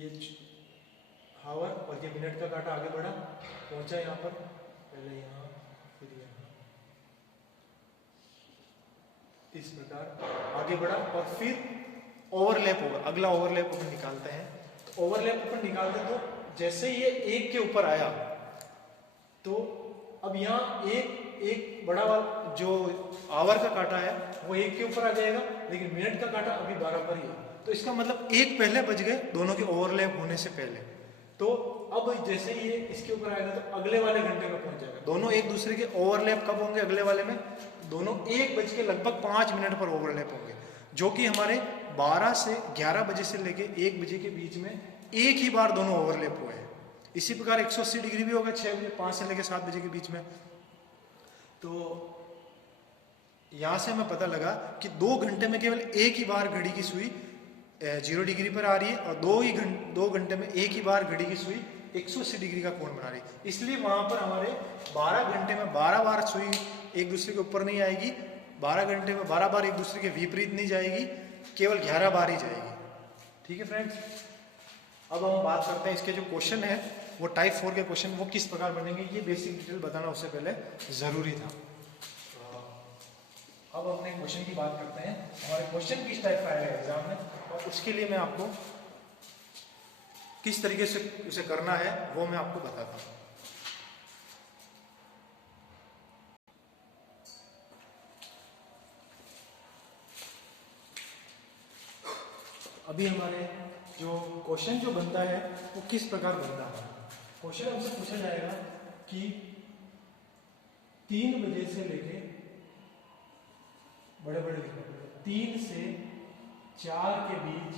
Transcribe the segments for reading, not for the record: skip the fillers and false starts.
ये हावर और ये मिनट का काटा आगे बढ़ा, पहुंचा यहाँ पर, पहले यहाँ फिर यहाँ, इस प्रकार आगे बढ़ा और फिर ओवरलैप होगा। अगला ओवरलैप अपन निकालते हैं। तो ओवरलैप अपन निकालते तो जैसे ये एक के ऊपर आया तो अब यहाँ एक बड़ा वाला जो आवर का काटा है वो एक के ऊपर आ जाएगा, लेकिन मिनट का काटा अभी 12 पर ही है। तो इसका मतलब एक पहले बज गए दोनों के ओवरलैप होने से पहले। तो अब जैसे ये इसके ऊपर आएगा तो अगले वाले घंटे में पहुंच जाएगा। दोनों एक दूसरे के ओवरलैप कब होंगे अगले वाले में? दोनों 1:05 पर ओवरलैप होंगे, जो कि हमारे 12 से 11 बजे से लेके 1 बजे के बीच में एक ही बार दोनों ओवरलैप हुए हैं। इसी प्रकार 180 डिग्री भी होगा 6 बजे, 5 से लेके 7 बजे के बीच में। तो यहां से हमें पता लगा कि 2 घंटे में केवल एक ही बार घड़ी की सुई 0 डिग्री पर आ रही है और 2 घंटे में एक ही बार घड़ी की सुई 180 डिग्री का कोण बना रही है। इसलिए वहां पर हमारे 12 घंटे में 12 बार सुई एक दूसरे के ऊपर नहीं आएगी, 12 घंटे में 12 बार एक दूसरे के विपरीत नहीं जाएगी, केवल 11 बार ही जाएगी। ठीक है फ्रेंड्स, अब हम बात करते हैं इसके जो क्वेश्चन है वो टाइप 4 के क्वेश्चन वो किस प्रकार बनेंगे। ये बेसिक डिटेल बताना उससे पहले जरूरी था। अब अपने क्वेश्चन की बात करते हैं, हमारे क्वेश्चन किस टाइप का आएगा एग्जाम में, और उसके लिए मैं आपको किस तरीके से उसे करना है वो मैं आपको बताता हूं। अभी हमारे जो क्वेश्चन जो बनता है वो किस प्रकार बनता है। क्वेश्चन हमसे पूछा जाएगा कि 3 बजे से लेके बड़े 3 से 4 के बीच,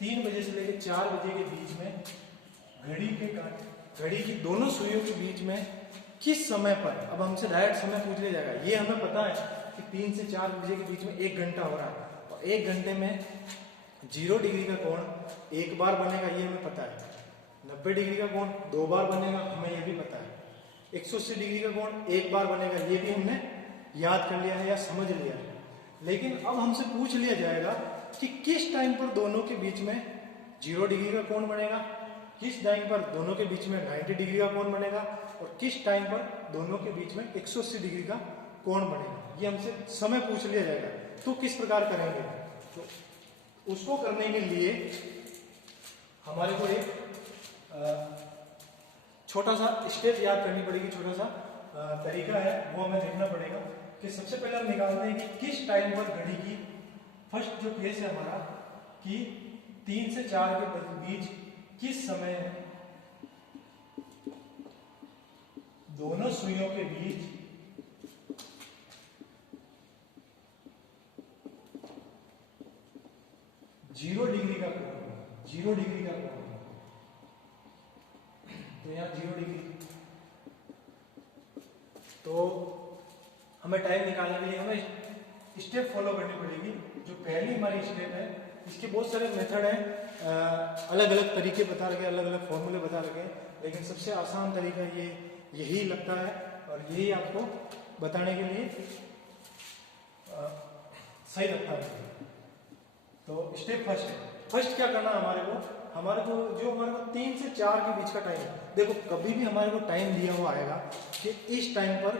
3 बजे से लेके 4 बजे के बीच में घड़ी की दोनों सुइयों के बीच में किस समय पर, अब हमसे डायरेक्ट समय पूछ लिया जाएगा। ये हमें पता है कि 3 से 4 बजे के बीच में 1 घंटा हो रहा है और 1 घंटे में 0 डिग्री का कोण एक बार बनेगा, ये हमें पता है। 90 डिग्री का कोण 2 बार बनेगा, हमें ये भी पता है। 180 डिग्री का कोण एक बार बनेगा, ये भी हमने याद कर लिया है या समझ लिया है। लेकिन अब हमसे पूछ लिया जाएगा कि किस टाइम पर दोनों के बीच में 0 डिग्री का कोण बनेगा, किस टाइम पर दोनों के बीच में 90 डिग्री का कोण बनेगा और किस टाइम पर दोनों के बीच में 180 डिग्री का कोण बनेगा। ये हमसे समय पूछ लिया जाएगा। तो किस प्रकार करेंगे, तो उसको करने के लिए हमारे को एक छोटा सा स्टेप याद करनी पड़ेगी, छोटा सा तरीका है वो हमें देखना पड़ेगा। कि सबसे पहले हम निकालते हैं कि किस टाइम पर घड़ी की फर्स्ट जो केस है हमारा कि 3 से 4 के बीच किस समय दोनों सुइयों के बीच जीरो डिग्री का कोण, 0 डिग्री का कोण, तो यहाँ 0 डिग्री। तो हमें टाइम निकालने के लिए हमें स्टेप फॉलो करनी पड़ेगी। जो पहली हमारी स्टेप है, इसके बहुत सारे मेथड हैं, अलग अलग तरीके बता रखे, अलग अलग फॉर्मूले बता रखे, लेकिन सबसे आसान तरीका यही लगता है और यही आपको बताने के लिए सही लगता है। तो स्टेप फर्स्ट क्या करना हमारे को जो हमारे को 3 से 4 के बीच का टाइम है। देखो कभी भी हमारे को टाइम दिया हुआ आएगा कि इस टाइम पर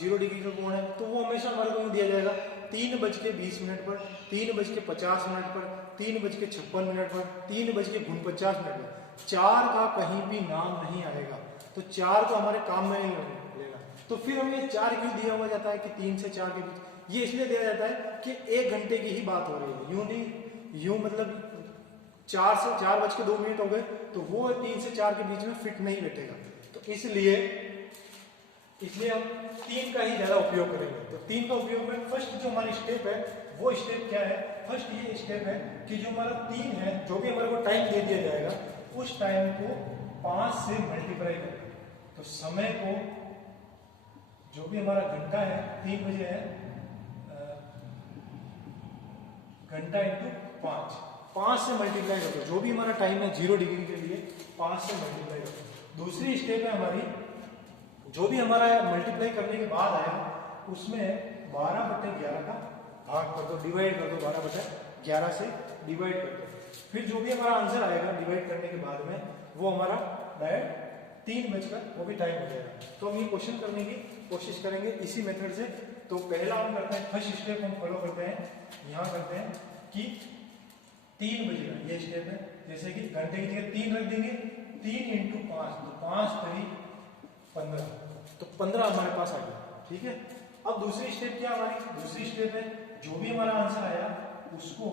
0 डिग्री का कोण है, तो वो हमेशा हमारे को दिया जाएगा 3:20 पर, 3:50 पर, 3:56 पर, 3:49 पर। 4 का कहीं भी नाम नहीं आएगा, तो 4 को हमारे काम में नहीं लेना। तो फिर हमें 4 क्यों दिया हुआ जाता है कि 3 से 4 के बीच? ये इसलिए दिया जाता है कि 1 घंटे की ही बात हो रही है, यूं नहीं, यूं मतलब 4 से 4:02 हो गए तो वो 3 से 4 के बीच में फिट नहीं बैठेगा। तो इसलिए हम 3 का ही ज्यादा उपयोग करेंगे। तो 3 का उपयोग में फर्स्ट जो हमारी स्टेप है वो स्टेप क्या है? फर्स्ट ये स्टेप है कि जो हमारा 3 है, जो भी हमारे को टाइम दे दिया जाएगा उस टाइम को 5 से मल्टीप्लाई करें। तो समय को जो भी हमारा घंटा है, 3 बजे है, घंटा इंटू 5 से मल्टीप्लाई कर दो। जो भी हमारा टाइम है 0 डिग्री के लिए 5 से मल्टीप्लाई कर दो। दूसरी स्टेप है हमारी, जो भी हमारा मल्टीप्लाई करने के बाद आया उसमें 12/11 का भाग कर दो, डिवाइड कर दो 12/11 से डिवाइड कर दो, फिर जो भी हमारा आंसर आएगा डिवाइड करने के बाद में वो हमारा डायरेक्ट 3 बजकर वो भी टाइम हो जाएगा। तो हम ये क्वेश्चन करने की कोशिश करेंगे इसी मेथड से। तो पहला हम करते हैं, फर्स्ट स्टेप हम फॉलो करते हैं, यहाँ करते हैं कि 3 बजेगा, ये स्टेप है। जैसे कि घंटे की जगह 3 रख देंगे, 3 × 5 तो 5 × 15, तो 15 हमारे पास आ गया, ठीक है। अब दूसरी स्टेप क्या हमारी, दूसरी स्टेप है जो भी हमारा आंसर आया उसको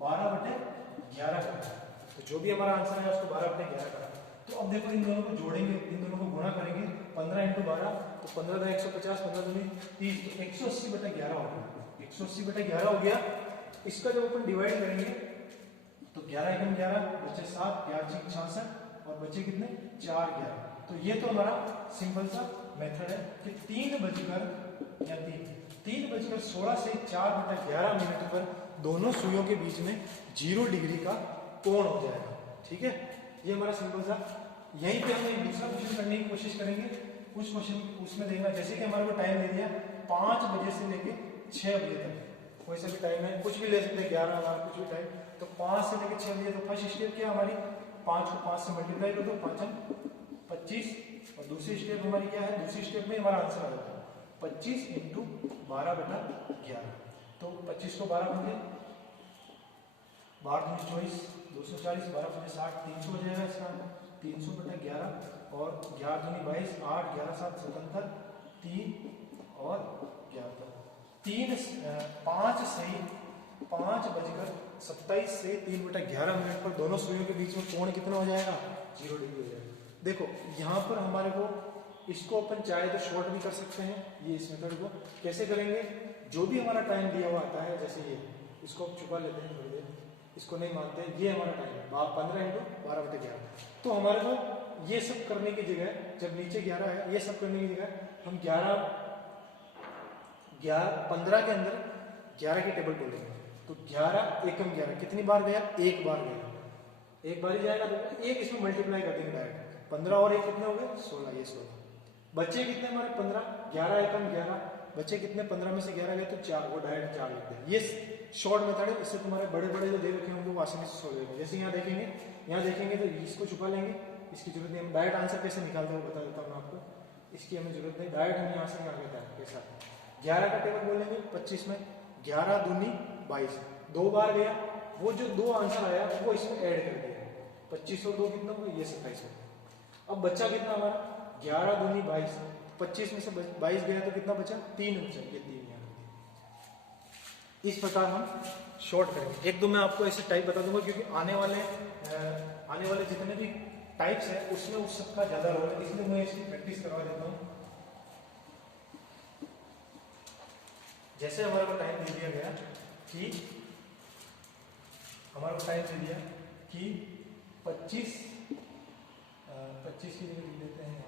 12/11 करना। तो जो भी हमारा आंसर आया उसको 12/11 करना। तो अब देखो इन दोनों को जोड़ेंगे, इन दोनों को गुणा करेंगे, 15 × 12 तो 15 × 150, 15 दूनी 30, तो 180/11 हो गया, 180/11 हो गया। इसका जब अपन डिवाइड करेंगे तो 11 × 11 बचे 7, 11 × 66 और बचे कितने 4 11। तो ये तो हमारा सिंपल सा मेथड है कि 3:16 से 4/11 पर दोनों सुइयों के बीच में 0 डिग्री का कोण हो जाएगा, ठीक है। ये हमारा सिंपल सा। यहीं पे हम एक दूसरा क्वेश्चन करने की कोशिश करेंगे। कुछ क्वेश्चन उसमें देखना, जैसे कि हमारे को टाइम दे दिया 5 बजे से लेके 6 बजे तक, कोई सा भी टाइम है, कुछ भी ले सकते हैं, 11 12 कुछ भी टाइम। तो 5 से लेके 6 बजे, तो फर्स्ट स्टेप क्या हमारी, 5 को 5 से मल्टीप्लाई कर दो, 5 × 25। और दूसरी स्टेप हमारी क्या है, दूसरी स्टेप में हमारा आंसर आ जाता है 25 × 12/11। तो 25 को 12 बन गए, 12 × 24 240, 12 × 60 300 हो जाएगा इसका, 300/11 और 11 दूनी 22, 8 11 7 77, 3 और 11 3 5 सही 5:27 से 3/11 पर दोनों सुइयों के बीच में कोण कितना हो जाएगा, 0 डिग्री हो जाएगा। देखो यहाँ पर हमारे को इसको अपन चाहे तो शॉर्ट भी कर सकते हैं, ये इस मेथड को कैसे करेंगे, जो भी हमारा टाइम दिया हुआ आता है, जैसे ये इसको छुपा लेते हैं थोड़ी देर, इसको नहीं मानते, ये हमारा टाइम है 15 × 12/11। तो हमारे को ये सब करने की जगह, जब नीचे 11 है, ये सब करने की जगह हम 15 के अंदर 11 की टेबल बोलेंगे। तो 11 एकम 11 कितनी बार गया, एक बार गया, एक बार ही जाएगा, तो एक इसमें मल्टीप्लाई कर देंगे डायरेक्ट, 15 और 1 कितने हो गए 16, ये 16 बच्चे कितने हमारे 15, 11 एकम 11 बच्चे कितने, 15 में से 11 गए तो 4, वो डायरेक्ट 4 लिख दें। ये शॉर्ट मेथड है, इससे तुम्हारे बड़े बड़े जो दे रखे होंगे वो आसानी से सोल्व होगा। जैसे यहाँ देखेंगे तो इसको छुपा लेंगे, इसकी जरूरत नहीं, हम डायरेक्ट आंसर कैसे निकालते हैं बता देता हूँ आपको, इसकी हमें जरूरत नहीं, डायरेक्ट हम यहाँ से आगे कैसा 11 का टेबल बोलेंगे 25 में, 11 दूनी 22 2 बार गया, वो जो 2 आंसर आया वो इसमें ऐड कर दिया, 25 और 2 कितना हुआ, ये 27 हो। अब बच्चा कितना हमारा 11 दूनी 22, 25 में से 22 गया तो कितना बचा, 3 बचा, ये 3 यहाँ। इस प्रकार हम शॉर्ट करेंगे। एक दो मैं आपको ऐसे टाइप बता दूंगा, क्योंकि आने वाले जितने भी टाइप्स है उसमें उस सबका ज्यादा रोल है, इसलिए मैं इसकी प्रैक्टिस करवा देता हूँ। जैसे हमारे को टाइम दे दिया गया कि 25 की जगह लिख देते हैं,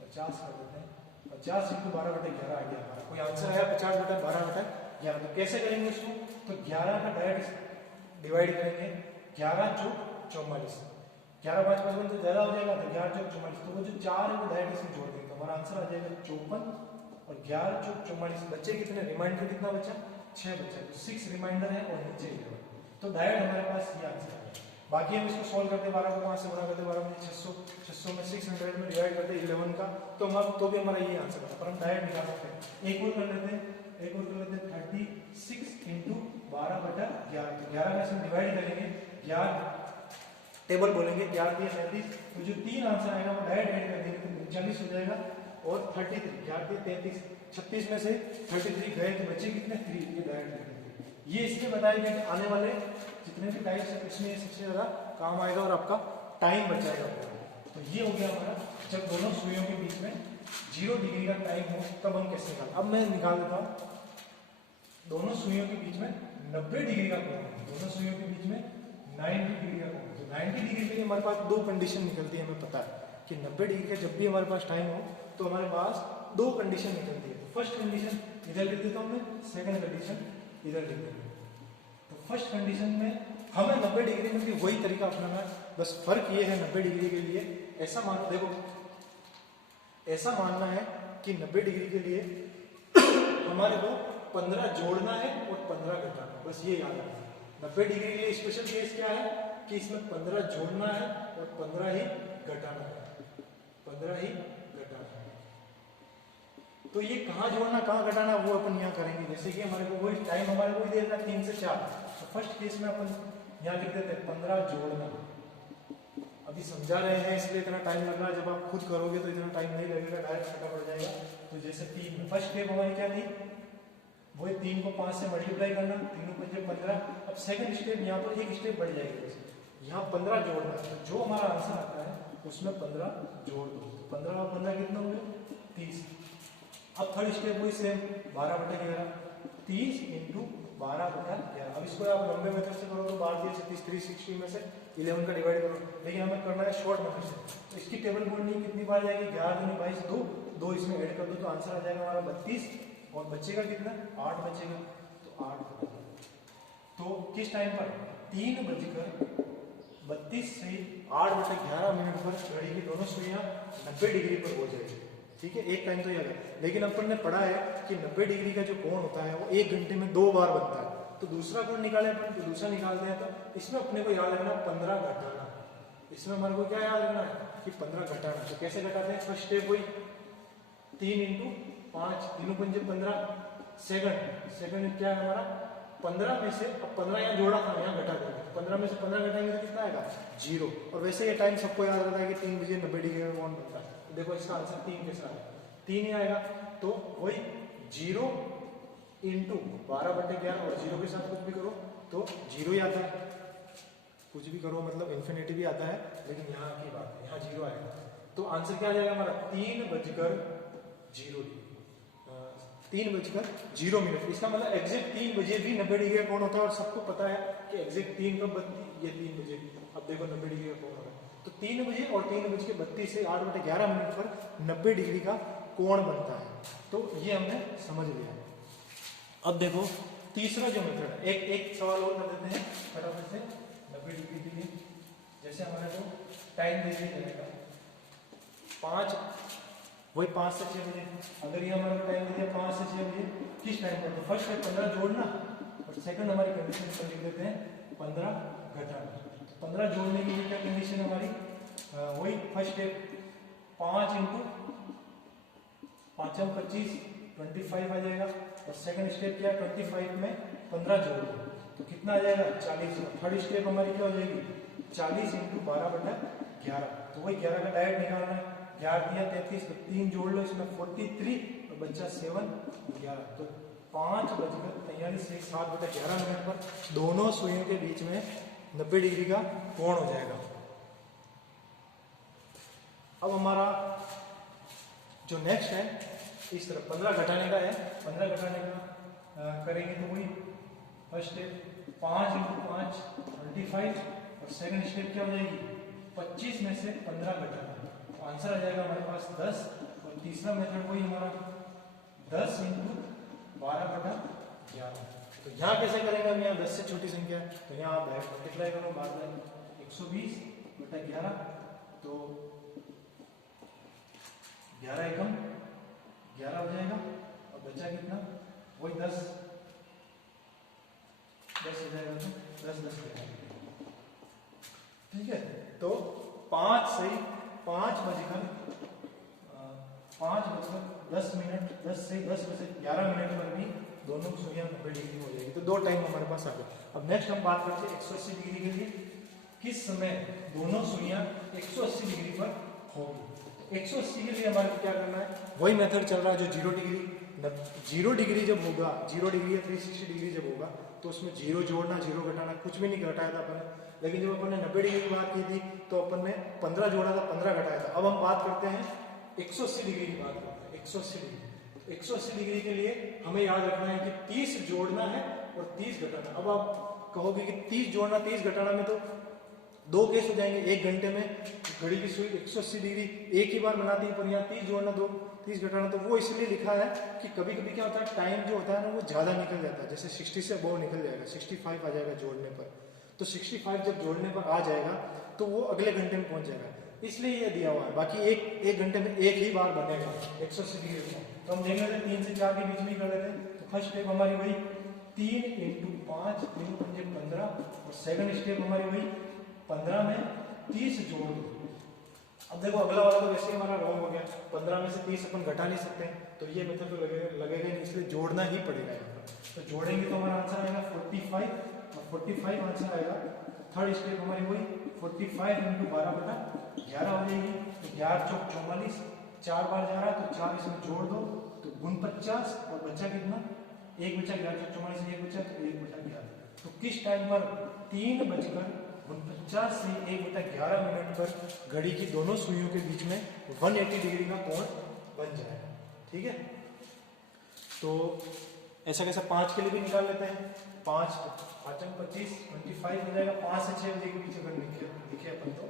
50 कर देते हैं, 50 × 12/11 आ गया हमारा, कोई आंसर आया 50/12/11। तो कैसे करेंगे इसको, तो 11 का डायरेक्ट डिवाइड करेंगे, 11 × 44, 11 5 55 तो ज्यादा हो जाएगा, तो 11 × 44, तो वो जो 4 है वो डायरेक्ट इसमें जोड़ देंगे, तो हमारा आंसर आ जाएगा 54 और 11 × 44 बच्चे कितने, रिमाइंडर कितना बचा, 6 बचा, तो 6 रिमाइंडर है और नीचे 11, तो डायरेक्ट हमारे पास ये आंसर है। बाकी हम इसको सॉल्व करते 12 को 5 से गुणा करते, 12 में 600 में 600 में डिवाइड करते 11 का, तो तो भी हमारा ये आंसर है, पर हम डायरेक्ट निकाल सकते हैं। एक और कर लेते हैं 36 × 12/11, तो 11 में से डिवाइड करेंगे, 11 टेबल बोलेंगे, 11 दिए 37, तो जो 3 आंसर आएगा वो डायरेक्ट ऐड कर देंगे, तो 39 हो जाएगा। और 33, 11 दिए 33, 36 में से 33 गए तो बच्चे कितने, 3, ये डायरेक्ट कर देंगे। ये इसलिए बताया गया कि आने वाले जितने भी टाइप्स है उसमें सबसे ज्यादा काम आएगा और आपका टाइम बचाएगा। तो ये हो गया हमारा, जब दोनों सुइयों के बीच में 0 डिग्री का टाइम हो तब हम कैसे निकाल। अब मैं निकाल देता हूँ, दोनों सुइयों के बीच में 90 डिग्री का कोण है, दोनों सुइयों के बीच में 90 डिग्री का कोण। तो 90 डिग्री के लिए हमारे पास 2 कंडीशन निकलती है, हमें पता है कि 90 डिग्री का जब भी हमारे पास टाइम हो तो हमारे पास 2 कंडीशन निकलती है। तो फर्स्ट कंडीशन इधर लिख देता हूँ मैं, सेकंड कंडीशन इधर लिख देता हूँ। तो फर्स्ट कंडीशन में हमें 90 डिग्री में भी वही तरीका अपनाना है, बस फर्क ये है 90 डिग्री के लिए ऐसा मानो, देखो ऐसा मानना है कि 90 डिग्री के लिए हमारे को 15 जोड़ना है और 15 घटाना है, बस ये याद रखना है। 90 डिग्री के लिए स्पेशल केस क्या है कि इसमें 15 जोड़ना है और 15 ही घटाना है, 15 ही घटाना है। तो ये कहाँ जोड़ना कहाँ घटाना वो अपन यहाँ करेंगे। जैसे कि हमारे को वही टाइम हमारे को दे देना 3 से 4, तो फर्स्ट केस में अपन यहाँ लिख देते हैं 15 जोड़ना। अभी समझा रहे हैं इसलिए इतना टाइम लग रहा है, जब आप खुद करोगे तो इतना टाइम नहीं लगेगा, डायरेक्ट फटाफट जाएगा। तो जैसे 3 फर्स्ट स्टेप हमारी क्या थी, वही 3 को 5 से मल्टीप्लाई करना, 3 5 15। अब सेकंड स्टेप यहाँ पर एक स्टेप बढ़ जाएगी, यहाँ 15 जोड़ना, तो जो हमारा आंसर आता है उसमें 15 जोड़ दो, तो 15 और 15 कितना हुए 30। अब थर्ड स्टेप वही सेम 12/11, 30 × 12/11। अब इसको आप लंबे मेथड से करो तो 12 36 360 में से 11 का डिवाइड करो, लेकिन हमें करना है शॉर्ट मेथड से। तो इसकी टेबल बोलनी कितनी बार जाएगी, 11 दूनी 22, 2 इसमें ऐड कर दो तो आंसर आ जाएगा हमारा 32, और बचेगा कितना 8 बचेगा, तो 8। तो किस टाइम पर 3:32 से 8/11 पर घड़ी की दोनों सुइयां 90 डिग्री पर हो जाएगी। ठीक है, एक टाइम तो याद है, लेकिन अपन ने पढ़ा है कि 90 डिग्री का जो कोण होता है वो 1 घंटे में 2 बार बनता है। तो दूसरा कोण निकाले अपन, तो दूसरा निकालते हैं, तो इसमें अपने को याद रखना 15 घटाना। इसमें हमारे को क्या याद रखना है कि 15 घटाना। तो कैसे घटाते हैं, फर्स्ट स्टेप वही 3 × 5, 3 × 5 15। सेकंड क्या है हमारा 15 में से, अब 15 यहाँ जोड़ा था, यहाँ घटा देंगे, 15 में से 15 घटाएंगे तो कितना आएगा 0। और वैसे ये टाइम सबको याद रहता है कि 3 बजे 90 डिग्री का कोण बनता है। देखो इसका आंसर 3 के साथ 3 ही आएगा, तो वही 0 × 12/11, और 0 के साथ कुछ भी करो तो 0 ही आता है, कुछ भी करो मतलब इन्फिनिटी भी आता है, लेकिन यहाँ की बात है, यहाँ 0 आएगा। तो आंसर क्या आ जाएगा हमारा 3:0। इसका मतलब एग्जैक्ट 3 बजे भी 90 डिग्री का कोण होता है, और सबको पता है कि एग्जैक्ट 3 कब बनती है, ये 3 बजे। अब देखो 90 डिग्री का कोण होगा, तो 3 बजे और 3:32 से 8/11 पर 90 डिग्री का कोण बनता है। तो ये हमने समझ लिया। अब देखो तीसरा जो मेथड है, एक सवाल और कर देते हैं फटाफट से 90 डिग्री के लिए। जैसे हमारे को टाइम दे दिया जाएगा 5, वही 5 से 6 बजे। अगर ये हमारे को टाइम दे दिया 5 से 6 बजे, किस टाइम पर, तो फर्स्ट है 15 जोड़ना, और सेकंड हमारी कंडीशन पर लिख देते हैं 15 घटाना। 15 जोड़ने की क्या कंडीशन है हमारी, वही फर्स्ट स्टेप 5 × 5 × 25 25 आ जाएगा, और सेकंड स्टेप क्या है 25 में 15 जोड़ दो तो कितना आ जाएगा 40। थर्ड स्टेप हमारी क्या हो जाएगी 40 × 12/11, तो वही 11 का डायरेक्ट निकालना है, 11 दिया 33, तो 3 जोड़ लो, इसमें 43 और बच्चा 7 11, तो 5:43 7/11 पर दोनों सुइयों के बीच में 90 डिग्री का कोण हो जाएगा। अब हमारा जो नेक्स्ट है इस तरफ 15 घटाने का है, 15 घटाने का करेंगे तो वही फर्स्ट स्टेप 5 × 5 25, और सेकंड स्टेप क्या हो जाएगी 25 में से 15 घटाना, तो आंसर आ जाएगा हमारे पास 10। और तीसरा मेथड वही हमारा 10 × 12/11। तो यहाँ कैसे करेंगे हम, यहाँ 10 से छोटी संख्या है तो यहाँ आप डायरेक्ट मल्टीप्लाई करो, बाद में 120/11, तो 11 एकम 11 हो जाएगा, और बचा कितना वही 10 हो जाएगा, तो 10 ठीक है। तो 5 से 5 बजकर 10 से 11 मिनट पर भी दोनों सुइयां 90 डिग्री हो जाएगी। तो 2 टाइम हमारे पास आ गए। अब नेक्स्ट हम बात करते हैं 180 डिग्री के लिए, किस समय दोनों सुइयां 180 डिग्री पर होगी। 180 के लिए हमारे को क्या करना है, वही मेथड चल रहा है जो 0 डिग्री। 0 डिग्री जब होगा, 0 डिग्री या 360 डिग्री जब होगा तो उसमें 0 जोड़ना 0 घटाना कुछ भी नहीं घटाया था अपन ने, लेकिन जब अपन ने 90 डिग्री की बात की थी तो अपन ने 15 जोड़ा था 15 घटाया था। अब हम बात करते हैं 180 डिग्री की बात करते हैं। 180 डिग्री, 180 डिग्री के लिए हमें याद रखना है कि 30 जोड़ना है और 30 घटाना। अब आप कहोगे कि 30 जोड़ना 30 घटाना में तो 2 केस हो जाएंगे, 1 घंटे में घड़ी की सुई 180 डिग्री एक ही बार बनाती है, पर यहाँ 30 जोड़ना 2 30 घटाना, तो वो इसलिए लिखा है कि कभी कभी क्या होता है टाइम जो होता है ना वो ज्यादा निकल जाता है, जैसे 60 से अबव निकल जाएगा, 65 आ जाएगा जोड़ने पर, तो 65 जब जोड़ने पर आ जाएगा तो वो अगले घंटे में पहुंच जाएगा, इसलिए ये दिया हुआ है। बाकी एक घंटे में एक ही बार बनेगा 180 डिग्री। तो हम देख लेते हैं 3 से 4 के बीच में ही कर लेते हैं। तो फर्स्ट स्टेप हमारी वही 3 × 5 3 पंजे 15 और सेकंड स्टेप हमारी वही 15 में 30 जोड़ दो। अब देखो अगला वाला तो वैसे ही हमारा रॉन्ग हो गया, 15 में से 30 अपन घटा नहीं सकते हैं, तो ये मेथड तो लगेगा नहीं, इसलिए जोड़ना ही पड़ेगा यहाँ पर। तो जोड़ेंगे तो हमारा आंसर आएगा 45 और 45 आंसर आएगा। थर्ड स्टेप हमारी वही 45 × 12/11 हो जाएगी। तो 11 चौक 44, 4 बार जा रहा है तो 4 इसमें जोड़ दो तो 49 और बचा कितना, एक बचा 11 चौक 44 से एक बचा तो 1 बचा 11। तो किस टाइम पर 3:49 से 1:11 पर घड़ी की दोनों सुइयों के बीच में 180 डिग्री का कोण बन जाएगा। ठीक है, तो ऐसा कैसा 5 के लिए भी निकाल लेते हैं। 5 25 25 हो जाएगा। 5 से 6 बजे के बीच अगर लिखे अपन तो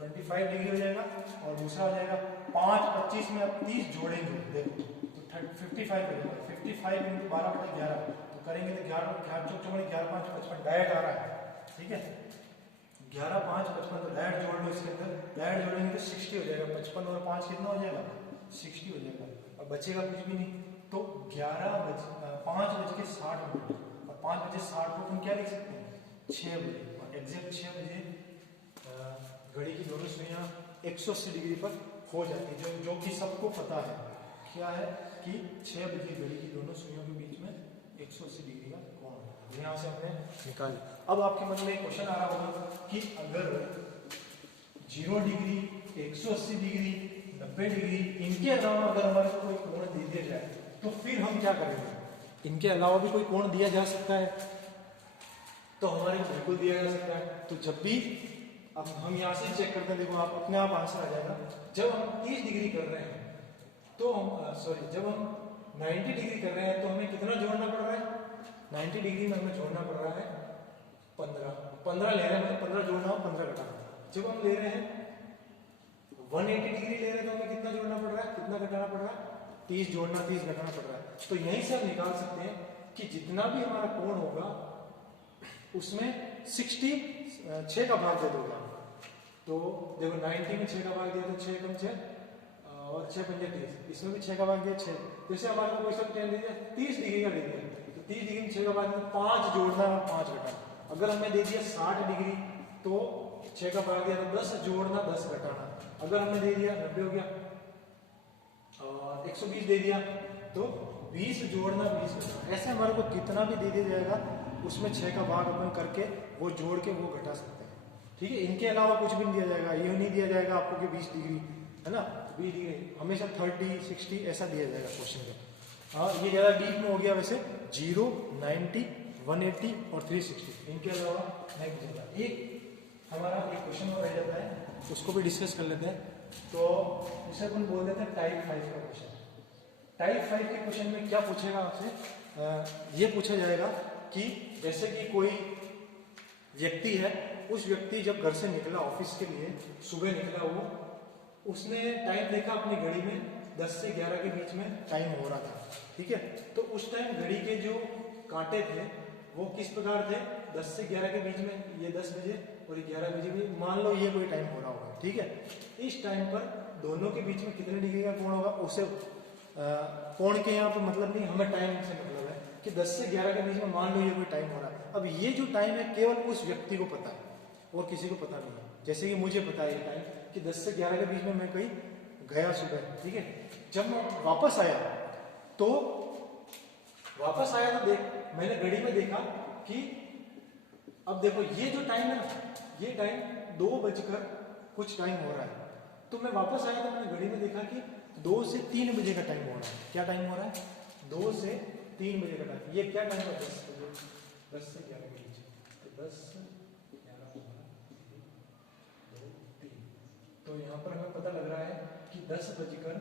25 डिग्री हो जाएगा। और दूसरा हो जाएगा 5 25 में अब 30 जोड़ेंगे, देखो तो 55 हो जाएगा। 55 × 12/11 तो करेंगे तो 11 चौक 44 11 5 55 डायरेक्ट आ रहा है। ठीक है, 11 5 55 तो डायरेक्ट जोड़ लो इसके अंदर, डायरेक्ट जोड़ेंगे तो 60 हो जाएगा। 55 और 5 कितना हो जाएगा, 60 हो जाएगा। अब बचेगा कुछ भी नहीं, तो 5:60 और 5:60 को हम क्या लिख सकते हैं, 6 बजे। और एग्जैक्ट 6 बजे घड़ी की दोनों सुइयां 180 डिग्री पर हो जाती है, जो कि सबको पता है क्या है कि 6 बजे घड़ी की दोनों सुइयों के बीच में 180 डिग्री का कोण है। यहाँ से हमने निकाल। अब आपके मन में एक क्वेश्चन आ रहा होगा कि अगर 0 डिग्री 180 डिग्री 90 डिग्री इनके अलावा अगर हमारे को कोई कोण दे दिया जाए तो फिर हम क्या करेंगे। इनके अलावा भी कोई कोण दिया जा सकता है, तो हमारे को बिल्कुल दिया जा सकता है। तो जब भी अब हम यहाँ से चेक करते हैं, देखो आप अपने आप आंसर आ जाएगा। जब हम 30 डिग्री कर रहे हैं तो हम जब हम 90 डिग्री कर रहे हैं तो हमें कितना जोड़ना पड़ रहा है, 90 डिग्री में हमें जोड़ना पड़ रहा है 15 ले रहे हैं, मतलब 15 जोड़ना हो 15 घटाना। जब हम ले रहे हैं 180 डिग्री ले रहे हैं तो हमें कितना जोड़ना पड़ रहा है, कितना घटाना पड़ रहा है, 30 जोड़ना 30 घटाना पड़ रहा है। तो यहीं से हम निकाल सकते हैं कि जितना भी हमारा कोण होगा उसमें 6 का भाग दे दोगे। तो देखो 90 में 6 का भाग दिया तो 6 × 6 और 6 × 5 30, इसमें भी 6 का भाग दिया 6। जैसे हमारे को क्वेश्चन क्या दे दिया, 30 डिग्री का दे दिया, तो 30 डिग्री में 6 का भाग दिया, 5 जोड़ना और 5 घटाना। अगर हमें दे दिया 60 डिग्री तो 6 का भाग दिया तो 10 जोड़ना 10 घटाना। अगर हमने दे दिया 90 हो गया और 120 दे दिया तो 20 जोड़ना 20 घटाना। ऐसे हमारे को कितना भी दे दिया जाएगा उसमें 6 का भाग अपन करके वो जोड़ के वो घटा सकते हैं। ठीक है, इनके अलावा कुछ भी नहीं दिया जाएगा। ये नहीं दिया जाएगा आपको कि 20 डिग्री है ना, 20 डिग्री हमेशा 30 60 ऐसा दिया जाएगा क्वेश्चन में। हाँ, ये ज़्यादा डीप में हो गया वैसे। 0 90 180 और 360 इनके अलावा नहीं दिया। एक हमारा एक क्वेश्चन और रह जाता है, उसको भी डिस्कस कर लेते हैं। तो इसे अपन बोल देते हैं टाइप 5 का क्वेश्चन। टाइप 5 के क्वेश्चन में क्या पूछेगा आपसे, ये पूछा जाएगा कि जैसे कि कोई व्यक्ति है, उस व्यक्ति जब घर से निकला ऑफिस के लिए, सुबह निकला वो, उसने टाइम देखा अपनी घड़ी में 10 से 11 के बीच में टाइम हो रहा था। ठीक है, तो उस टाइम घड़ी के जो कांटे थे वो किस प्रकार थे, 10 से 11 के बीच में, ये 10 बजे और 11 बजे भी मान लो ये कोई टाइम हो रहा होगा। ठीक है, इस टाइम पर दोनों के बीच में कितने डिग्री का कोण होगा, उसे कोण के यहाँ पे मतलब नहीं, हमें टाइम से मतलब है कि 10 से 11 के बीच में मान लो ये कोई टाइम हो रहा है। अब ये जो टाइम है केवल उस व्यक्ति को पता है और किसी को पता नहीं है। जैसे कि मुझे पता है ये टाइम कि 10 से 11 के बीच में मैं कहीं गया सुबह। ठीक है, जब मैं वापस आया तो देख मैंने घड़ी में देखा कि अब देखो ये जो टाइम है ना, ये टाइम 2 बजकर कुछ टाइम हो रहा है। तो मैं वापस आया तो मैंने घड़ी में देखा कि 2 से 3 बजे का टाइम हो रहा है। क्या टाइम हो रहा है, 2 से 3 बजे का टाइम। ये क्या टाइम है, 10 बजे, 10 से 11 के बीच। तो 10 11 12 2 3, तो यहाँ पर हमें पता लग रहा है कि 10 बजकर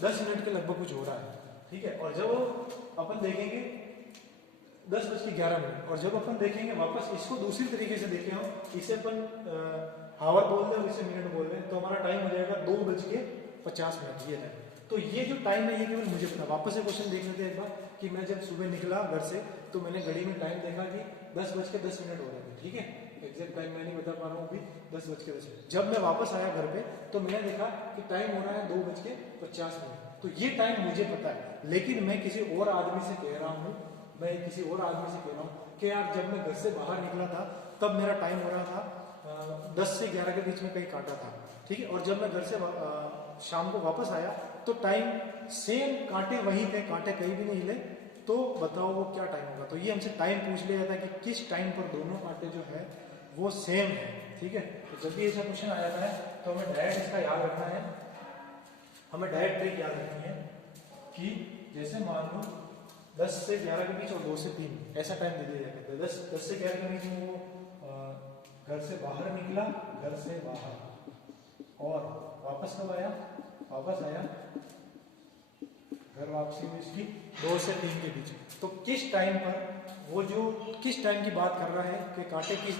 10 मिनट के लगभग कुछ हो रहा है। ठीक है, और जब अपन देखेंगे 10:11, और जब अपन देखेंगे वापस इसको दूसरी तरीके से देखें, हम इसे अपन हावर बोल दें और इसे मिनट बोल दें, तो हमारा टाइम हो जाएगा 2:50। ये टाइम, तो ये जो टाइम है ये केवल मुझे पता। वापस से क्वेश्चन देख लेते हैं एक बार कि मैं जब सुबह निकला घर से तो मैंने घड़ी में टाइम देखा कि 10:10 हो रहे थे। ठीक है, एग्जैक्ट टाइम मैं नहीं बता पा रहा हूँ अभी, 10:10। जब मैं वापस आया घर पे तो मैंने देखा कि टाइम हो रहा है 2:50। तो ये टाइम मुझे पता है, लेकिन मैं किसी और आदमी से कह रहा हूँ, कि यार जब मैं घर से बाहर निकला था तब मेरा टाइम हो रहा था 10 से 11 के बीच में कहीं काटा था, ठीक है, और जब मैं घर से शाम को वापस आया तो टाइम सेम, कांटे वहीं थे, कांटे कहीं भी नहीं हिले, तो बताओ वो क्या टाइम होगा। तो ये हमसे टाइम पूछ लिया था कि किस टाइम पर दोनों कांटे जो है वो सेम है, ठीक है। तो जब भी ऐसा क्वेश्चन आ जाता है तो हमें डायरेक्ट इसका याद रखना है, हमें डायरेक्ट ट्रिक याद रखनी है कि जैसे मान लो 10 से 11 के बीच और 2 से 3 ऐसा टाइम दे दिया जाता है। 10 से 11 के बीच में वो घर से बाहर निकला, घर से बाहर, और वापस कब आया, वापस आया घर वापसी में इसकी 2 से 3 के बीच। तो किस टाइम पर वो जो किस टाइम की बात कर रहा है कि कांटे किस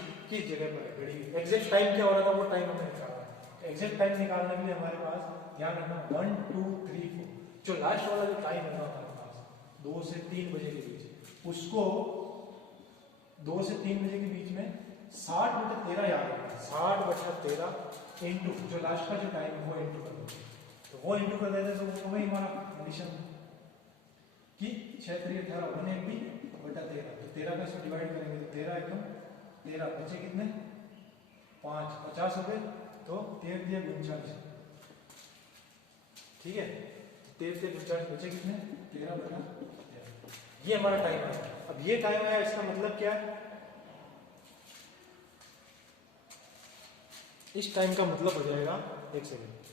जगह पर है घड़ी, एग्जैक्ट टाइम क्या हो रहा था वो टाइम हमें निकालना है। एग्जैक्ट टाइम निकालने के लिए हमारे पास ध्यान रखना 1 2 3 4, जो लास्ट वाला जो टाइम होगा हमारे पास 2 से 3 बजे के बीच, उसको 2 से 3 बजे के बीच में 60/13 याद रखना, 60/13 इंटू जो लास्ट का जो टाइम है वो इंटू कर दो, तो वो इंटू कर देते तो वही हमारा कंडीशन कि 6 3 18 180/13, तो 13 का इसमें डिवाइड करेंगे तो 13 एकम 13, बचे कितने 5, 50 हो गए, तो 13 दिया 39, ठीक है, 13 से 39 बचे कितने 13/13, ये हमारा टाइम है। अब ये टाइम है, इसका मतलब क्या है, इस टाइम का मतलब हो जाएगा, एक सेकेंड,